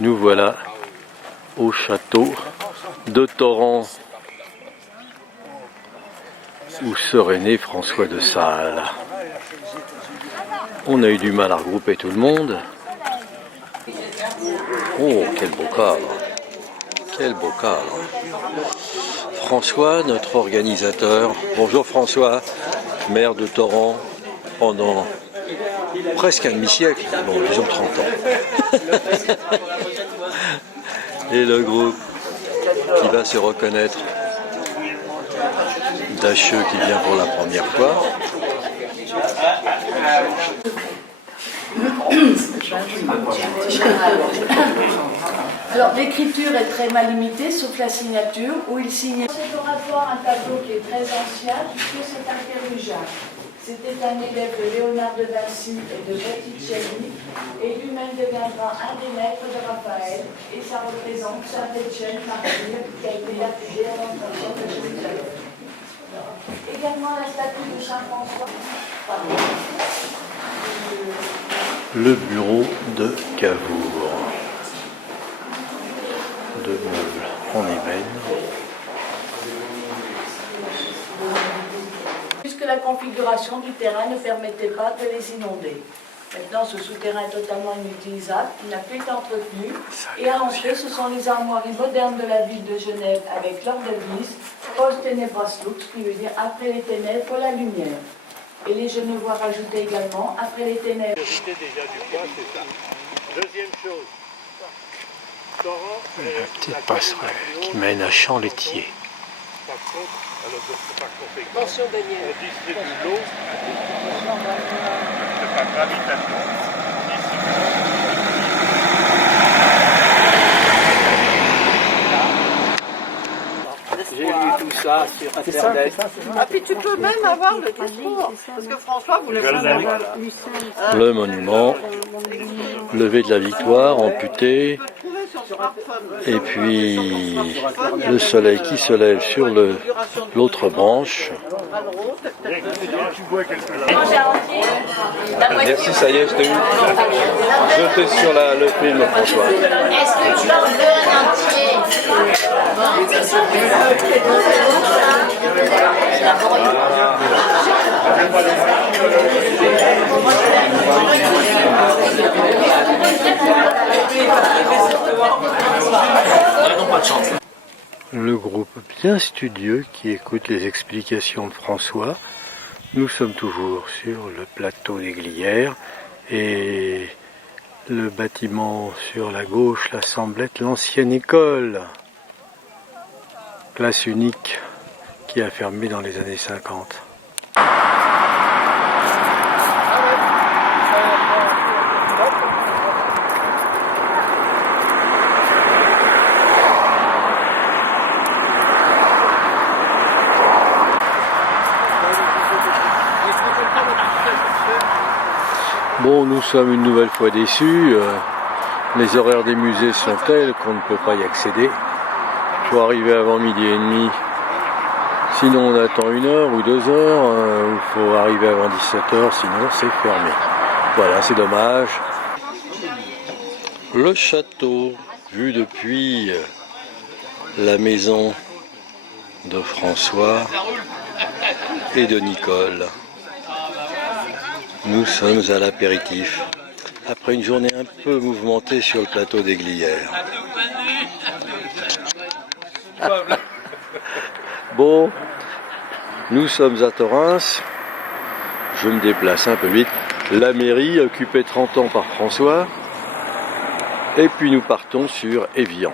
Nous voilà au château de Torrens, où serait né François de Sales. On a eu du mal à regrouper tout le monde. Oh, quel beau cadre! Quel beau cadre! François, notre organisateur. Bonjour François, maire de Torrens pendant presque un demi-siècle, bon disons 30 ans. Et le groupe qui va se reconnaître, Dacheux qui vient pour la première fois. Alors l'écriture est très mal limitée, sauf la signature, où il signe. Cet oratoire, un tableau qui est très ancien, puisque c'est un Pérugiat. C'était un élève de Léonard de Vinci et de Botticelli, et lui-même deviendra un des maîtres de Raphaël, et ça représente Saint-Étienne, martyr, qui a été lapidé à l'entrée de Jérusalem. Également la statue de Saint-François. Le bureau de Cavour. De meubles en ébène. Puisque la configuration du terrain ne permettait pas de les inonder. Maintenant, ce souterrain est totalement inutilisable, il n'a plus été entretenu. Et à l'entrée, ce sont les armoiries modernes de la ville de Genève avec leur devise Post tenebras lux, qui veut dire après les ténèbres, la lumière. Et les Genevois rajoutaient également après les ténèbres. Déjà du poids, c'est ça. Deuxième chose. La petite passerelle qui mène à Champ-Laitier. Attention Daniel. On distribue l'eau par gravitation. J'ai lu tout ça sur Internet. Ah, puis tu peux même avoir le discours, parce que François voulait vraiment... Le monument, levé de la victoire, amputé, et puis le soleil qui se lève sur l'autre branche. Merci, ça y est, je t'ai eu. Je t'ai sur le film, François. Est-ce que tu en veux un entier? Le groupe bien studieux qui écoute les explications de François. Nous sommes toujours sur le plateau des Glières et le bâtiment sur la gauche là semble être l'ancienne école. Classe unique qui a fermé dans les années 50. Bon, nous sommes une nouvelle fois déçus. Les horaires des musées sont tels qu'on ne peut pas y accéder. Il faut arriver avant midi et demi. Sinon, on attend 1 heure ou 2 heures. Il faut arriver avant 17h, sinon c'est fermé. Voilà, c'est dommage. Le château, vu depuis la maison de François et de Nicole. Nous sommes à l'apéritif, après une journée un peu mouvementée sur le plateau des Glières. Bon, nous sommes à Torrens, je me déplace un peu vite. La mairie, occupée 30 ans par François, et puis nous partons sur Évian,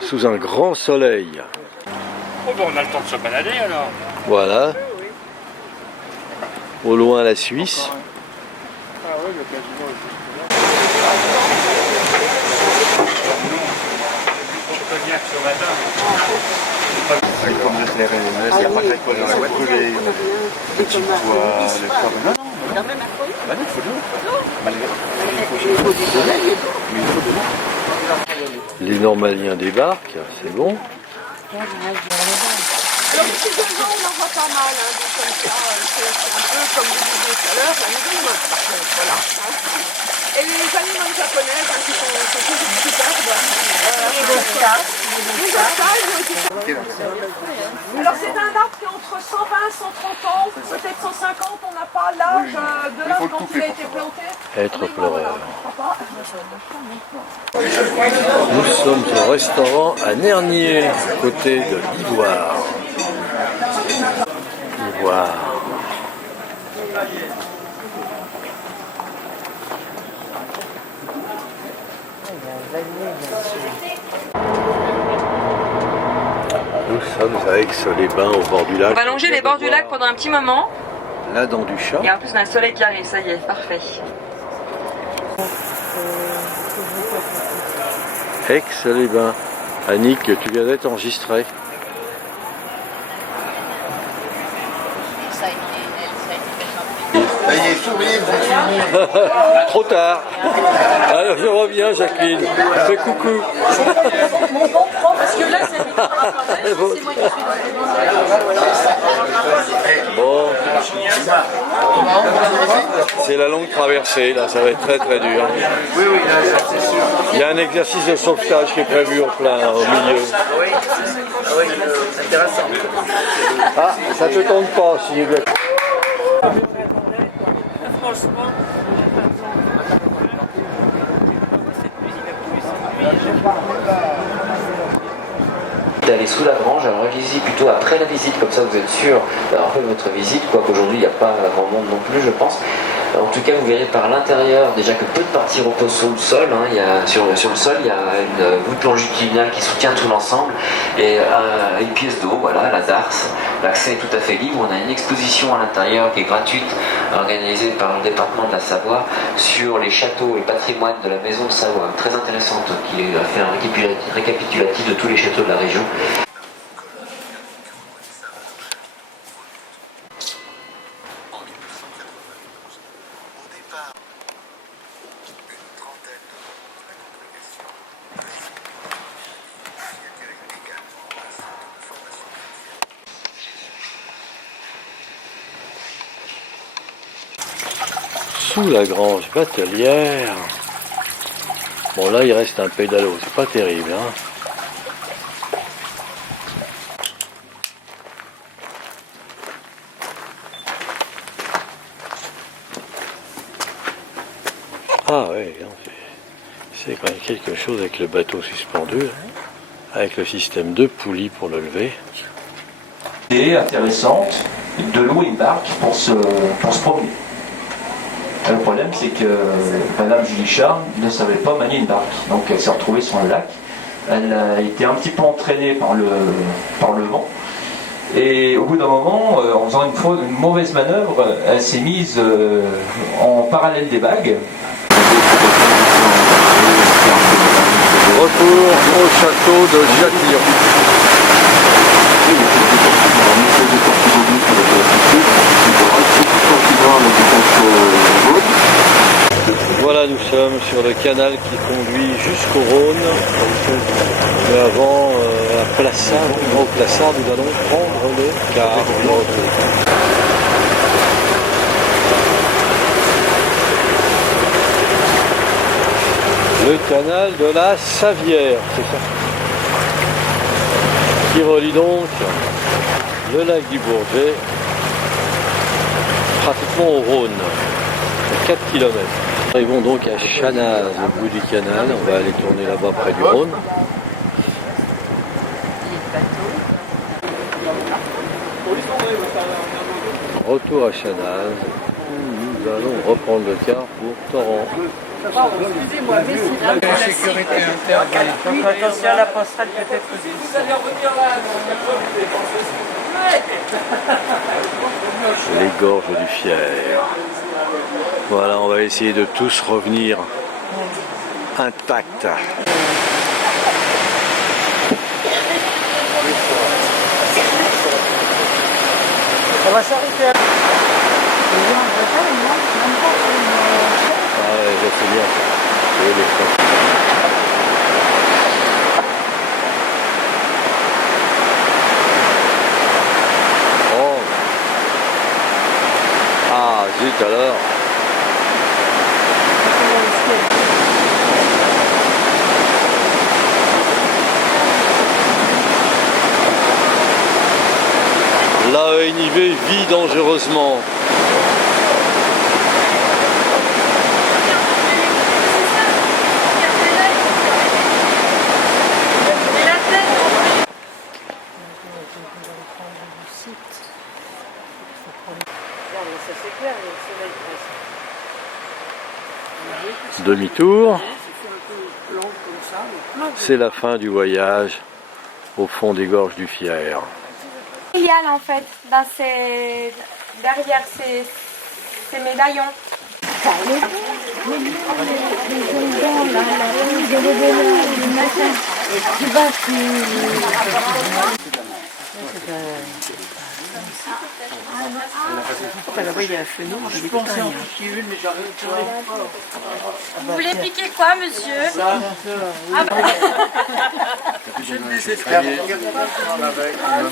sous un grand soleil. Oh ben on a le temps de se balader alors. Voilà. Au loin la Suisse. Ah oui, le casino est juste là. Je peux venir ce matin. Les pommes de terre, il n'y a pas quelque chose dans la voiture, les petits pois, les pois. Non, non, Même un peu. bah non, il faut de l'eau. Malgré il faut du soleil, mais il faut de l'eau. Les Normaliens débarquent, c'est bon. Alors, si devant, on en voit pas mal, hein, des comme ça, c'est un peu comme vous disiez tout à l'heure, la maison. Voilà. Et les animaux japonais, qui sont toujours superbes. Les alors c'est un arbre qui est entre 120 et 130 ans, peut-être 150, on n'a pas l'âge de l'arbre quand il a été planté. Être Oui, pleureur. voilà. Nous sommes au restaurant à Nernier, à côté de l'Ivoire. Ivoire. Nous sommes à Aix-les-Bains, au bord du lac. On va longer les bords du lac pendant un petit moment. La dent du chat. Et en plus, on a le soleil qui arrive, ça y est, parfait. Aix-les-Bains. Annick, tu viens d'être enregistrée. Ça y est, souriez, vous êtes filmé. Trop tard. Alors je reviens, Jacqueline. Fais coucou. Mon bon prof, parce que là c'est Bon. Bon. C'est la longue traversée, là, ça va être très très dur. Oui, oui, là, c'est sûr. Il y a un exercice de sauvetage qui est prévu au milieu. Oui, intéressant. Ah, ça te tente pas, si j'ai bien. D'aller sous la grange, alors allez-y plutôt après la visite, comme ça vous êtes sûr d'avoir fait votre visite, quoique aujourd'hui il n'y a pas grand monde non plus je pense. En tout cas vous verrez par l'intérieur déjà que peu de parties reposent sur le sol, hein. Sur le sol il y a une voûte longitudinale qui soutient tout l'ensemble et une pièce d'eau, voilà, la darse. L'accès est tout à fait libre, on a une exposition à l'intérieur qui est gratuite, organisée par le département de la Savoie sur les châteaux et patrimoines de la maison de Savoie, très intéressante, qui a fait un récapitulatif de tous les châteaux de la région. Sous la grange batelière. Bon là il reste un pédalo, c'est pas terrible hein. Ah ouais, c'est quand même quelque chose avec le bateau suspendu, hein, avec le système de poulies pour le lever. C'est intéressante de louer une barque pour se promener. Le problème, c'est que Madame Julie Charles ne savait pas manier une barque. Donc elle s'est retrouvée sur le lac. Elle a été un petit peu entraînée par le vent. Et au bout d'un moment, en faisant une mauvaise manœuvre, elle s'est mise en parallèle des vagues. Retour au château de Jacquillon. Voilà, nous sommes sur le canal qui conduit jusqu'au Rhône. Mais avant, à Plassard, au Plassard, nous allons prendre le car. Le canal de la Savière, c'est ça. Qui relie donc le lac du Bourget pratiquement au Rhône, à 4 km. Nous arrivons donc à Chanaz, au bout du canal. On va aller tourner là-bas près du Rhône. Retour à Chanaz. Nous allons reprendre le car pour Torrent. Excusez-moi, mais si la sécurité interne. Attention à la passerelle peut-être aussi. Vous allez revenir là. Les gorges du Fier. Voilà, on va essayer de tous revenir intacts. On va s'arrêter. Ah ouais, je sais bien. Et les frères. Oh. Ah, zut alors. dénivelé vit dangereusement. Demi-tour. C'est la fin du voyage au fond des gorges du Fier. Filiale en fait, derrière ces médaillons. Vous voulez piquer quoi, monsieur?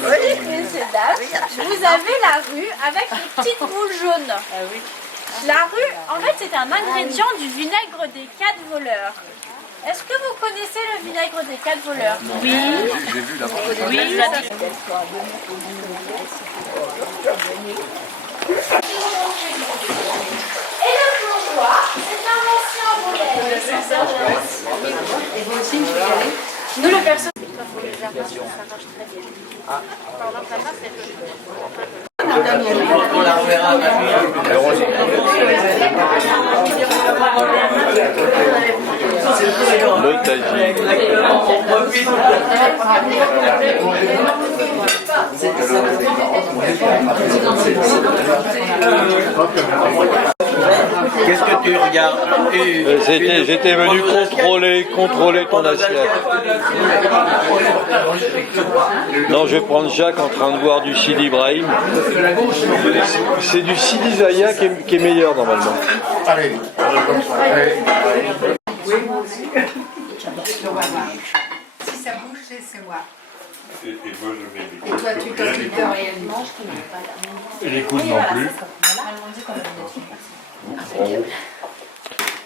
Oui, messieurs, dames, vous avez la rue avec les petites boules jaunes. La rue, en fait, c'est un ingrédient du vinaigre des 4 voleurs. Est-ce que vous connaissez le vinaigre des 4 voleurs? Oui. J'ai vu la Oui. Et le plongeoir, c'est un ancien volet. Et vous aussi, vous y allez? Nous, le perso. Ça marche très bien. Par exemple, la masse, c'est On la reverra. Le tagine. Qu'est-ce que tu regardes? J'étais venu contrôler ton assiette. Non, je vais prendre Jacques en train de boire du Sidi Ibrahim. C'est du Sidi Zaya qui est meilleur normalement. Allez. Si ça bouge, c'est moi. Et moi je mets Et toi, tu t'occupes de réellement, je connais pas. Et les coudes non plus.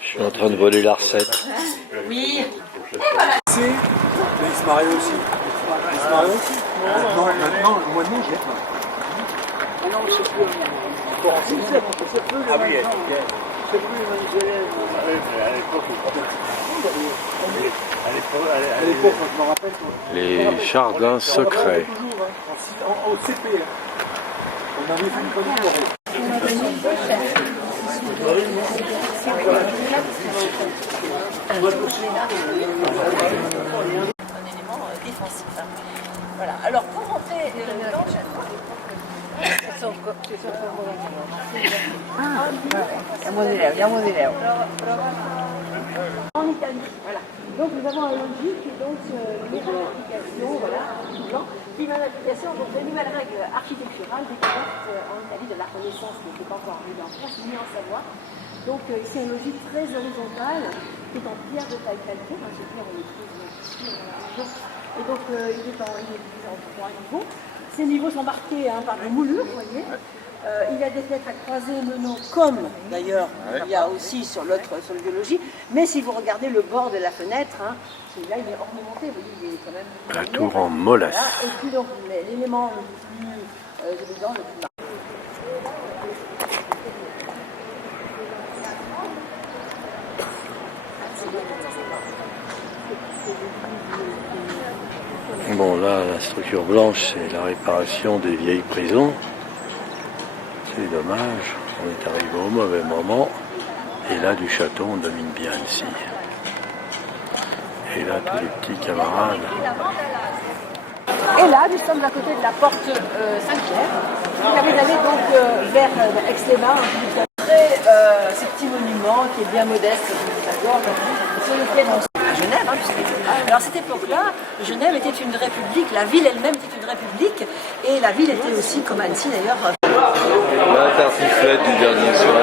Je suis en train de voler la recette. Oui. Mais il se marie aussi. Il se marie aussi. Maintenant, le mois de mai, j'y ai pas. Ah oui, c'est plus à l'époque, je me rappelle. Les jardins secrets. Au CP, on avait fait une bonne soirée. Un élément défensif. Voilà. Alors pour rentrer dans le château, en Italie, voilà. Donc nous avons un logis qui est donc l'immatriculation, voilà, l'immatriculation, donc les nouvelles règles architecturales découvertes en Italie de la Renaissance, qui n'était pas encore arrivée en France ni en Savoie. Donc c'est un logis très horizontal, qui est en pierre de taille calcaire, hein, cette pierre on les trouve ici dans la région. Et donc il est divisé en 3 niveaux. Ces niveaux sont marqués par des moulures, vous voyez. Il y a des fenêtres à croisées menant, comme d'ailleurs il y a aussi sur le biologie. Mais si vous regardez le bord de la fenêtre, celui-là il est ornementé, vous voyez, il est quand même... La tour en molasse. Voilà. Et puis donc l'élément le plus évident, le plus marqué. Bon, là, la structure blanche, c'est la réparation des vieilles prisons. C'est dommage, on est arrivé au mauvais moment. Et là, du château, on domine bien ici. Et là, tous les petits camarades. Et là, nous sommes à côté de la porte Saint-Pierre. Vous allez donc vers Aix-les-Bains, ce petit monument qui est bien modeste, sur lequel on à Genève. Alors à cette époque-là, Genève était une république, la ville elle-même était une république, et la ville était aussi, comme Annecy d'ailleurs, La tartiflette du dernier soir.